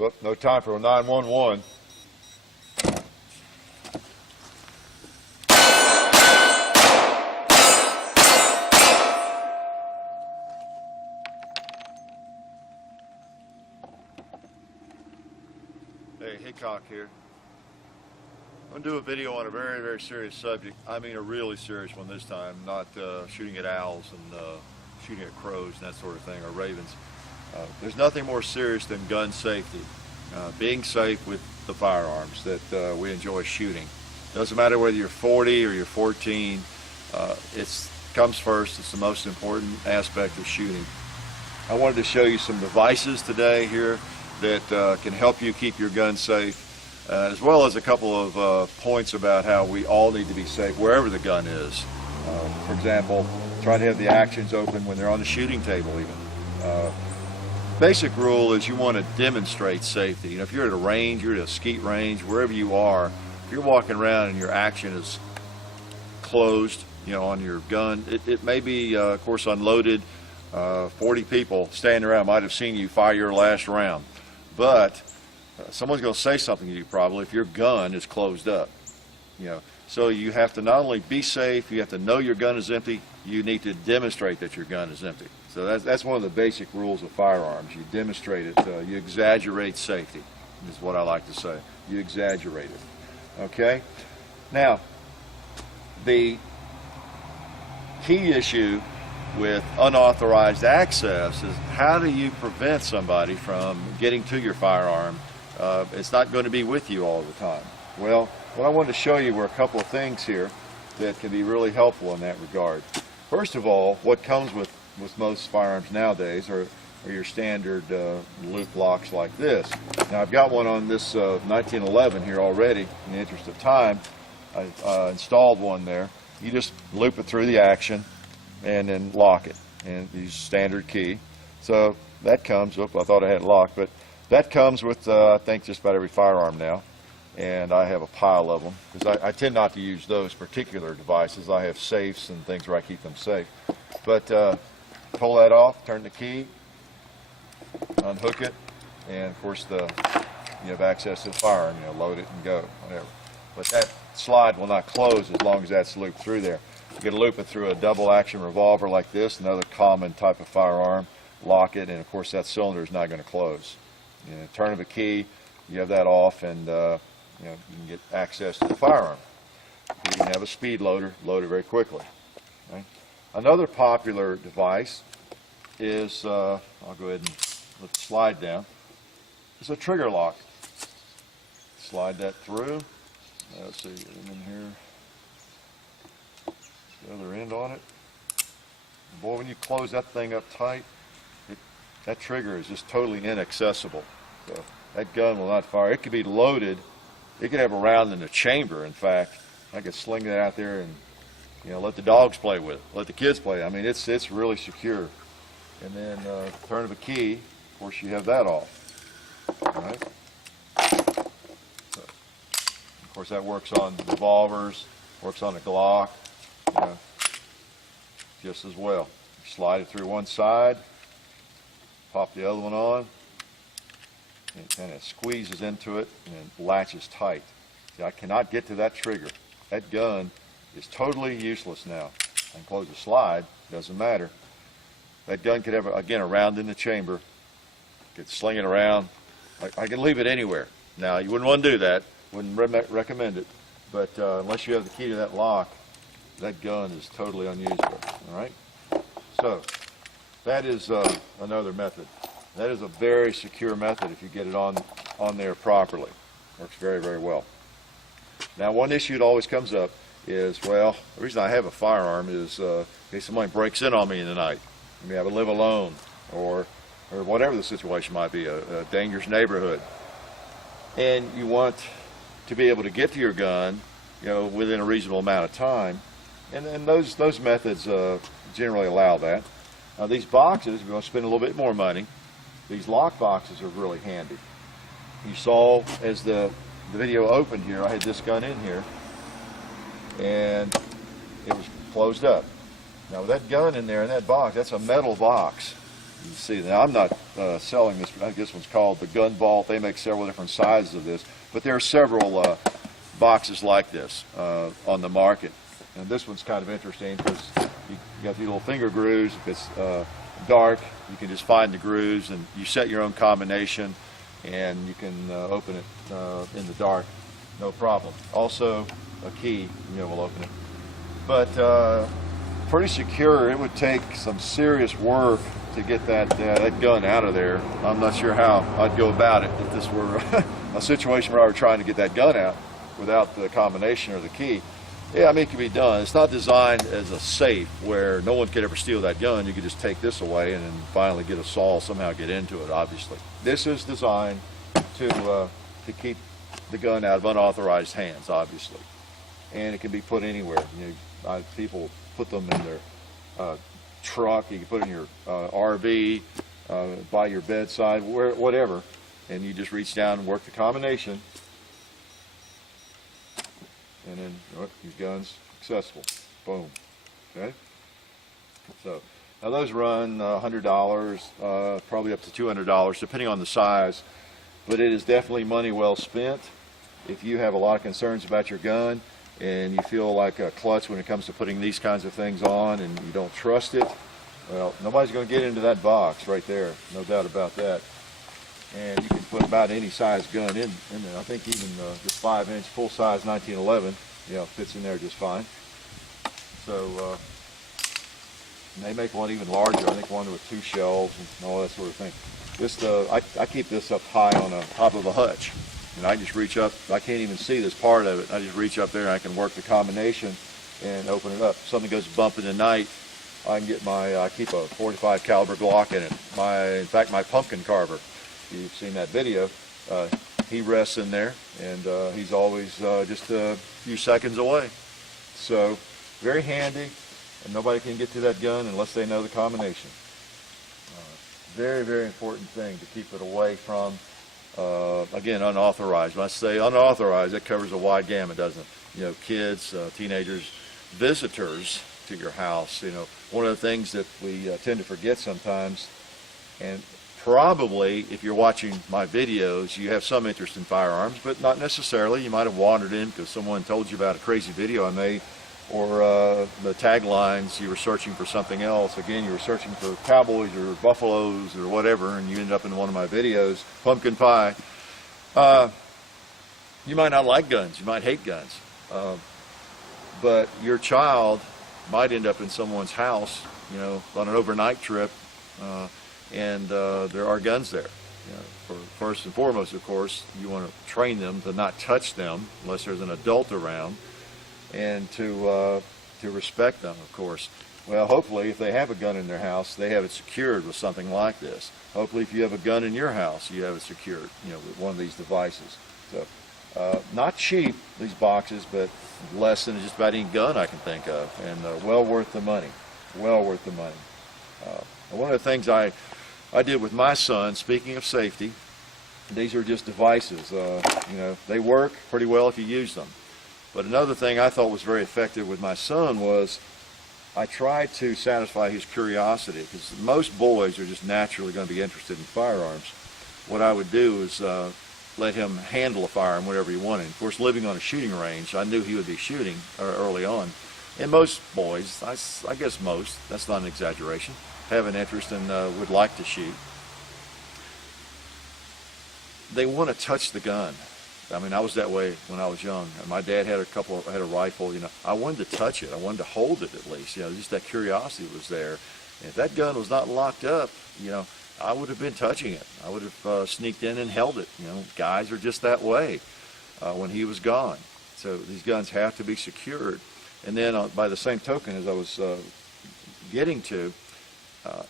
Whoop, no time for a 911. Hey, Hickok here. I'm going to do a video on a very, very serious subject. I mean a really serious one this time, not shooting at owls and shooting at crows and that sort of thing, or ravens. There's nothing more serious than gun safety. Being safe with the firearms that we enjoy shooting. Doesn't matter whether you're 40 or you're 14, it comes first. It's the most important aspect of shooting. I wanted to show you some devices today here that can help you keep your gun safe, as well as a couple of points about how we all need to be safe wherever the gun is. For example, try to have the actions open when they're on the shooting table even. Basic rule is you want to demonstrate safety. You know, if you're at a range, you're at a skeet range, wherever you are, if you're walking around and your action is closed, you know, on your gun, it may be, of course, unloaded. 40 people standing around might have seen you fire your last round, but someone's going to say something to you probably if your gun is closed up. You know, so you have to not only be safe, you have to know your gun is empty, you need to demonstrate that your gun is empty. So that's one of the basic rules of firearms. You demonstrate it. You exaggerate safety, is what I like to say. You exaggerate it. Okay? Now, the key issue with unauthorized access is how do you prevent somebody from getting to your firearm? It's not going to be with you all the time. Well, what I wanted to show you were a couple of things here that can be really helpful in that regard. First of all, what comes with most firearms nowadays are your standard loop locks like this. Now I've got one on this 1911 here already. In the interest of time, I installed one there. You just loop it through the action and then lock it, and use standard key. So that comes, I thought I had it locked, but that comes with I think just about every firearm now, and I have a pile of them because I tend not to use those particular devices. I have safes and things where I keep them safe. But pull that off, turn the key, unhook it, and of course you have access to the firearm, you know, load it and go, whatever. But that slide will not close as long as that's looped through there. You can loop it through a double action revolver like this, another common type of firearm, lock it, and of course that cylinder is not going to close. You know, turn of a key, you have that off, and you know, you can get access to the firearm. You can have a speed loader, load it very quickly. Okay? Another popular device is, I'll go ahead and let the slide down, it's a trigger lock. Slide that through. Let's see, get them in here. The other end on it. Boy, when you close that thing up tight, that trigger is just totally inaccessible. So that gun will not fire. It could be loaded. It could have a round in the chamber, in fact. I could sling that out there and, you know, let the dogs play with it, let the kids play. I mean, it's really secure. And then turn of a key, of course, you have that off. All right. So, of course, that works on revolvers, works on a Glock, you know, just as well. You slide it through one side, pop the other one on, and it kind of squeezes into it and latches tight. See, I cannot get to that trigger. That gun is totally useless now. I can close the slide, doesn't matter. That gun could have, again, a round in the chamber. Could sling it around. I can leave it anywhere. Now, you wouldn't want to do that. Wouldn't recommend it. But unless you have the key to that lock, that gun is totally unusable. All right? So, that is another method. That is a very secure method if you get it on there properly. Works very, very well. Now, one issue that always comes up is, well, the reason I have a firearm is in case somebody breaks in on me in the night. I mean, I would live alone, or whatever the situation might be, a dangerous neighborhood. And you want to be able to get to your gun, you know, within a reasonable amount of time. And those methods generally allow that. Now, these boxes, we're going to spend a little bit more money. These lock boxes are really handy. You saw as the video opened here, I had this gun in here, and it was closed up. Now with that gun in there in that box, that's a metal box. You see, now I'm not selling this. I think this one's called the Gun Vault. They make several different sizes of this, but there are several boxes like this on the market. And this one's kind of interesting because you got these little finger grooves. If it's dark, you can just find the grooves, and you set your own combination, and you can open it in the dark, no problem. Also, a key, will open it. But pretty secure. It would take some serious work to get that gun out of there. I'm not sure how I'd go about it if this were a situation where I were trying to get that gun out without the combination or the key. Yeah, I mean, it can be done. It's not designed as a safe where no one could ever steal that gun. You could just take this away and then finally get a saw, somehow get into it, obviously. This is designed to keep the gun out of unauthorized hands, obviously. And it can be put anywhere. People put them in their truck. You can put it in your RV, by your bedside, whatever. And you just reach down and work the combination. And then your gun's accessible. Boom. Okay? So now those run $100, probably up to $200, depending on the size. But it is definitely money well spent. If you have a lot of concerns about your gun and you feel like a klutz when it comes to putting these kinds of things on and you don't trust it, well, nobody's going to get into that box right there. No doubt about that. And you can put about any size gun in there. I think even this 5-inch full-size 1911, fits in there just fine. So and they make one even larger. I think one with 2 shelves and all that sort of thing. This I keep this up high on the top of a hutch, and I just reach up. I can't even see this part of it. I just reach up there and I can work the combination and open it up. If something goes bump in the night, I can get I keep a .45 caliber Glock in it. In fact, my pumpkin carver. You've seen that video. He rests in there, and he's always just a few seconds away. So very handy, and nobody can get to that gun unless they know the combination. Very, very important thing to keep it away from, again, unauthorized. When I say unauthorized, it covers a wide gamut, doesn't it? Kids, teenagers, visitors to your house. One of the things that we tend to forget sometimes, and probably, if you're watching my videos, you have some interest in firearms, but not necessarily. You might have wandered in because someone told you about a crazy video I made, or the taglines, you were searching for something else. Again, you were searching for cowboys or buffaloes or whatever, and you ended up in one of my videos, pumpkin pie. You might not like guns. You might hate guns. But your child might end up in someone's house, on an overnight trip, and there are guns there. First and foremost, of course, you want to train them to not touch them unless there's an adult around, and to respect them, of course. Well, hopefully, if they have a gun in their house, they have it secured with something like this. Hopefully, if you have a gun in your house, you have it secured, with one of these devices. So, not cheap, these boxes, but less than just about any gun I can think of, and well worth the money. Well worth the money. One of the things I did with my son, speaking of safety, these are just devices. They work pretty well if you use them. But another thing I thought was very effective with my son was I tried to satisfy his curiosity, because most boys are just naturally going to be interested in firearms. What I would do is let him handle a firearm whatever he wanted. Of course, living on a shooting range, I knew he would be shooting early on. And most boys, I guess most, that's not an exaggeration, have an interest and would like to shoot. They want to touch the gun. I mean, I was that way when I was young. My dad had a rifle. I wanted to touch it. I wanted to hold it at least. Just that curiosity was there. And if that gun was not locked up, I would have been touching it. I would have sneaked in and held it. Guys are just that way when he was gone. So these guns have to be secured. And then by the same token, as I was getting to,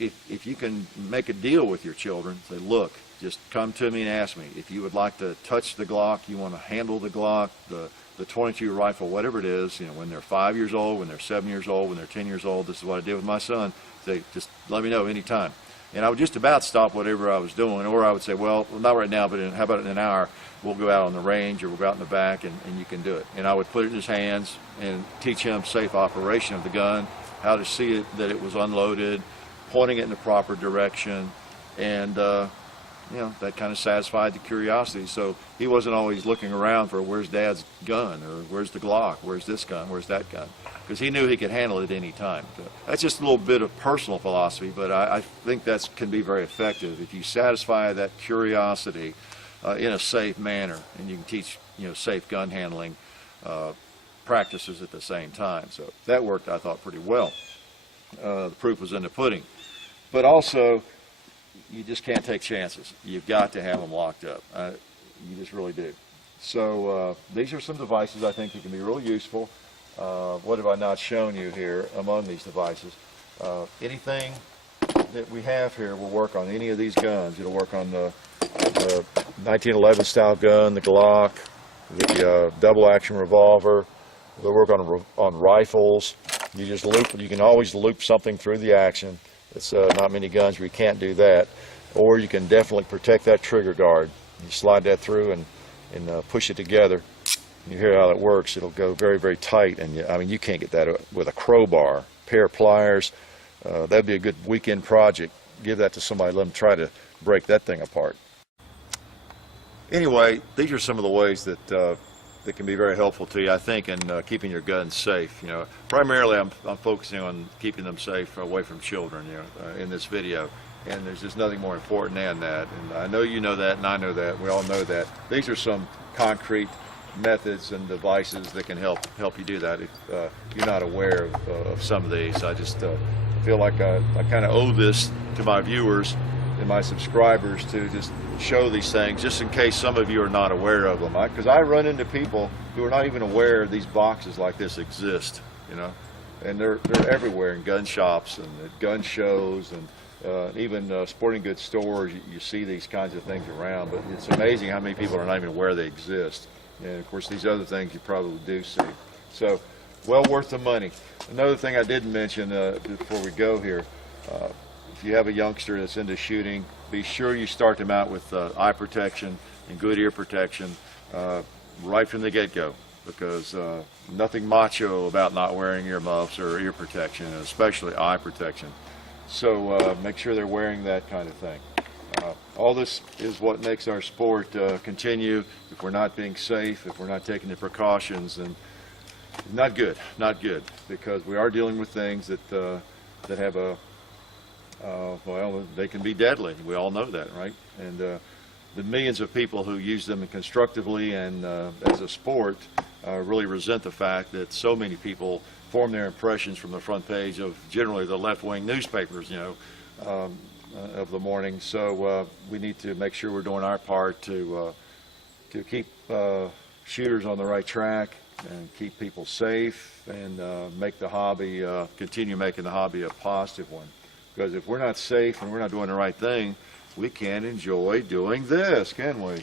if you can make a deal with your children, say, look, just come to me and ask me. If you would like to touch the Glock, you want to handle the Glock, the 22 rifle, whatever it is, when they're 5 years old, when they're 7 years old, when they're 10 years old, this is what I did with my son. Say, just let me know anytime. And I would just about stop whatever I was doing, or I would say, well, not right now, but how about in an hour, we'll go out on the range, or we'll go out in the back, and you can do it. And I would put it in his hands and teach him safe operation of the gun, how to see it, that it was unloaded, pointing it in the proper direction, and you know, that kind of satisfied the curiosity. So he wasn't always looking around for where's Dad's gun, or where's the Glock, where's this gun, where's that gun, because he knew he could handle it at any time. So that's just a little bit of personal philosophy, but I think that can be very effective if you satisfy that curiosity in a safe manner, and you can teach, you know, safe gun handling practices at the same time. So that worked, I thought, pretty well. The proof was in the pudding. But also, you just can't take chances. You've got to have them locked up. You just really do. So these are some devices I think that can be really useful. What have I not shown you here among these devices? Anything that we have here will work on any of these guns. It'll work on the 1911 style gun, the Glock, the double action revolver. They'll work on rifles. You just loop. You can always loop something through the action. It's not many guns where you can't do that. Or you can definitely protect that trigger guard. You slide that through and push it together. You hear how it works. It'll go very, very tight. And I mean, you can't get that with a crowbar, pair of pliers. That'd be a good weekend project. Give that to somebody. Let them try to break that thing apart. Anyway, these are some of the ways that that can be very helpful to you, I think, in keeping your guns safe. You know, primarily I'm focusing on keeping them safe away from children, you know, in this video. And there's just nothing more important than that. And I know you know that, and I know that. We all know that. These are some concrete methods and devices that can help you do that. If you're not aware of some of these, I just feel like I kind of owe this to my viewers and my subscribers to just show these things, just in case some of you are not aware of them. Because I run into people who are not even aware these boxes like this exist, you know, and they're everywhere in gun shops and at gun shows and even sporting goods stores. You see these kinds of things around, but it's amazing how many people are not even aware they exist. And of course, these other things you probably do see. So, well worth the money. Another thing I didn't mention before we go here, if you have a youngster that's into shooting, be sure you start them out with eye protection and good ear protection right from the get-go, because nothing macho about not wearing earmuffs or ear protection, especially eye protection. So make sure they're wearing that kind of thing. All this is what makes our sport continue. If we're not being safe, if we're not taking the precautions, then not good, because we are dealing with things that that have a well, they can be deadly. We all know that, right? And the millions of people who use them constructively and as a sport really resent the fact that so many people form their impressions from the front page of generally the left-wing newspapers, you know, of the morning. So we need to make sure we're doing our part to keep shooters on the right track and keep people safe and make the hobby, continue making the hobby a positive one. Because if we're not safe and we're not doing the right thing, we can't enjoy doing this, can we?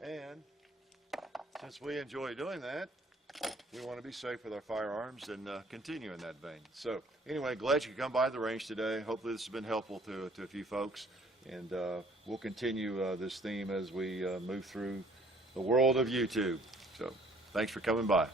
And since we enjoy doing that, we want to be safe with our firearms and continue in that vein. So anyway, glad you could come by the range today. Hopefully this has been helpful to a few folks. And we'll continue this theme as we move through the world of YouTube. So thanks for coming by.